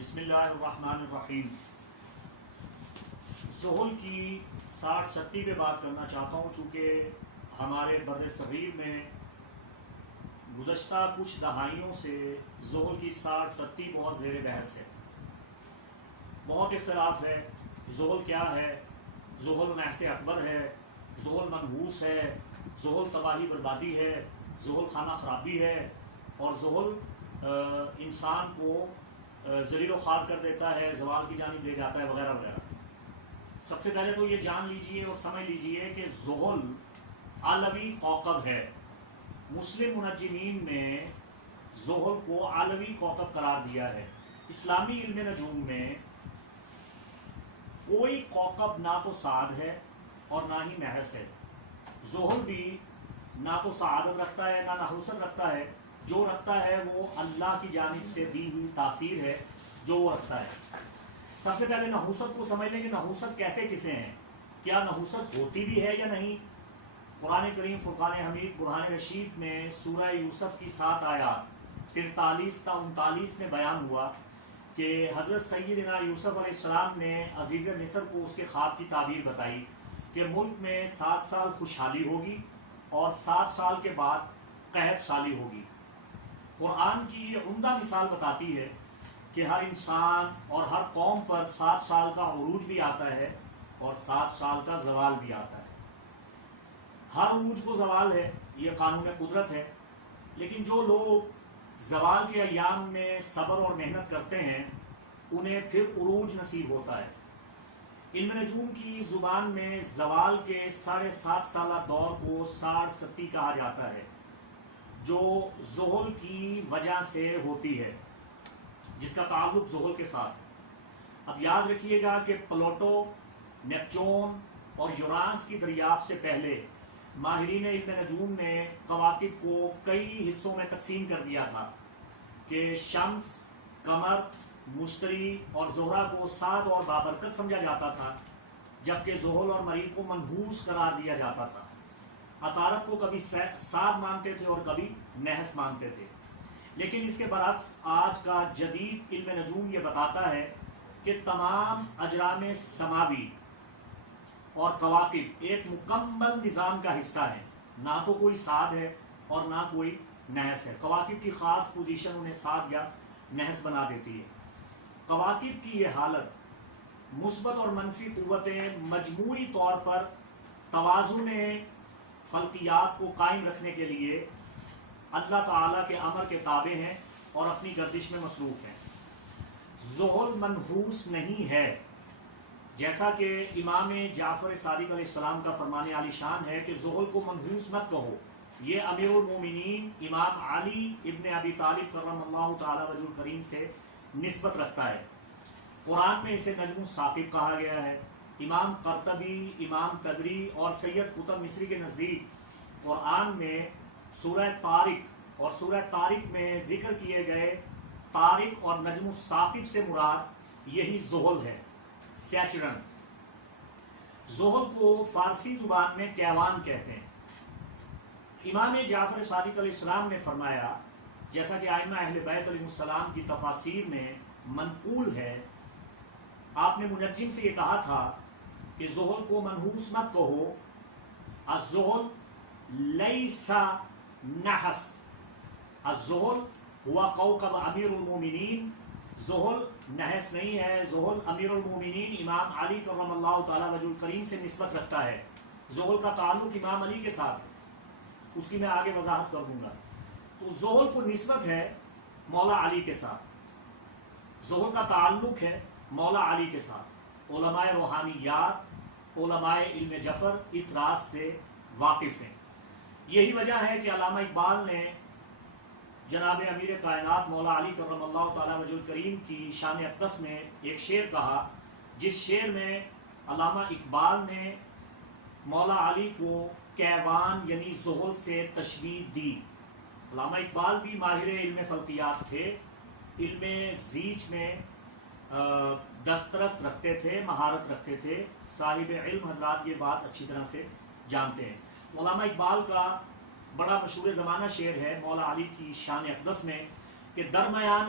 بسم اللہ الرحمن الرحیم۔ زحل کی 60-70 پہ بات کرنا چاہتا ہوں، چونکہ ہمارے بر صغیر میں گزشتہ کچھ دہائیوں سے زحل کی 60-70 بہت زیر بحث ہے، بہت اختلاف ہے۔ زحل کیا ہے؟ زحل نحس اکبر ہے، زحل منحوس ہے، زحل تباہی بربادی ہے، زحل خانہ خرابی ہے، اور زحل انسان کو ذلیل و خوار کر دیتا ہے، زوال کی جانب لے جاتا ہے، وغیرہ وغیرہ۔ سب سے پہلے تو یہ جان لیجئے اور سمجھ لیجئے کہ زحل علوی کوكب ہے۔ مسلم منجمین نے زحل کو علوی کوكب قرار دیا ہے۔ اسلامی علم نجوم میں کوئی کوكب نہ تو سعد ہے اور نہ ہی نحس ہے۔ زحل بھی نہ تو سعادت رکھتا ہے نہ نحوست رکھتا ہے، جو رکھتا ہے وہ اللہ کی جانب سے دی ہوئی تاثیر ہے جو وہ رکھتا ہے۔ سب سے پہلے نحوست کو سمجھ لیں کہ نحوست کہتے کسے ہیں، کیا نحوست ہوتی بھی ہے یا نہیں۔ قرآن کریم فرقان حمید برہان رشید میں سورہ یوسف کی 7 آیات 43 تا 39 میں بیان ہوا کہ حضرت سیدنا یوسف علیہ السلام نے عزیز مصر کو اس کے خواب کی تعبیر بتائی کہ ملک میں 7 سال خوشحالی ہوگی اور 7 سال کے بعد قحط سالی ہوگی۔ قرآن کی یہ عمدہ مثال بتاتی ہے کہ ہر انسان اور ہر قوم پر 7 سال کا عروج بھی آتا ہے اور 7 سال کا زوال بھی آتا ہے۔ ہر عروج کو زوال ہے، یہ قانون قدرت ہے، لیکن جو لوگ زوال کے ایام میں صبر اور محنت کرتے ہیں انہیں پھر عروج نصیب ہوتا ہے۔ علم نجوم کی زبان میں زوال کے 7.5 سالہ دور کو 60-70 کہا جاتا ہے، جو زحل کی وجہ سے ہوتی ہے، جس کا تعلق زحل کے ساتھ ہے۔ اب یاد رکھیے گا کہ پلوٹو، نیپچون اور یورانس کی دریافت سے پہلے ماہرین علم نجوم نے کواکب کو کئی حصوں میں تقسیم کر دیا تھا کہ شمس، قمر، مشتری اور زہرہ کو سعد اور بابرکت سمجھا جاتا تھا، جبکہ زحل اور مریخ کو منحوس قرار دیا جاتا تھا۔ عطارد کو کبھی سعد مانتے تھے اور کبھی نحس مانتے تھے، لیکن اس کے برعکس آج کا جدید علم نجوم یہ بتاتا ہے کہ تمام اجرام سماوی اور کواکب ایک مکمل نظام کا حصہ ہیں، نہ تو کوئی سعد ہے اور نہ کوئی نحس ہے۔ کواکب کی خاص پوزیشن انہیں سعد یا نحس بنا دیتی ہے۔ کواکب کی یہ حالت مثبت اور منفی قوتیں مجموعی طور پر توازن فلکیات کو قائم رکھنے کے لیے اللہ تعالیٰ کے امر کے تابع ہیں اور اپنی گردش میں مصروف ہیں۔ زحل منحوس نہیں ہے، جیسا کہ امام جعفر صادق علیہ السلام کا فرمان عالی شان ہے کہ زحل کو منحوس مت کہو، یہ امیر المومنین امام علی ابن ابی طالب کرم اللہ تعالی وجہ الکریم سے نسبت رکھتا ہے۔ قرآن میں اسے نجم ثاقب کہا گیا ہے۔ امام قرطبی، امام تبری اور سید قطب مصری کے نزدیک قرآن میں سورہ طارق اور سورہ طارق میں ذکر کیے گئے طارق اور نجم الثاقب سے مراد یہی زحل ہے، سیچرن۔ زحل کو فارسی زبان میں کیوان کہتے ہیں۔ امام جعفر صادق علیہ السلام نے فرمایا، جیسا کہ ائمہ اہل بیت علیہ السلام کی تفاسیر میں منقول ہے، آپ نے منجم سے یہ کہا تھا کہ زحل کو منحوس مت کہو، الزحل لیس نحس، الزحل ہوا کوكب امیر المومنین، زحل نحس نہیں ہے، زحل امیر المومنین امام علی کرم اللہ تعالی وجہ الکریم سے نسبت رکھتا ہے۔ زحل کا تعلق امام علی کے ساتھ ہے، اس کی میں آگے وضاحت کر دوں گا۔ تو زحل کو نسبت ہے مولا علی کے ساتھ، زحل کا تعلق ہے مولا علی کے ساتھ۔ علماء روحانیات، علماء علم جفر اس راز سے واقف ہیں۔ یہی وجہ ہے کہ علامہ اقبال نے جناب امیر کائنات مولا علی کرم اللہ تعالی وجہ الکریم کی شان اقدس میں ایک شعر کہا، جس شعر میں علامہ اقبال نے مولا علی کو کیوان یعنی زحل سے تشبیہ دی۔ علامہ اقبال بھی ماہر علم فلکیات تھے، علم زیچ میں دسترس رکھتے تھے، مہارت رکھتے تھے۔ صاحب علم حضرات یہ بات اچھی طرح سے جانتے ہیں۔ علامہ اقبال کا بڑا مشہور زمانہ شعر ہے مولا علی کی شان اقدس میں کہ درمیان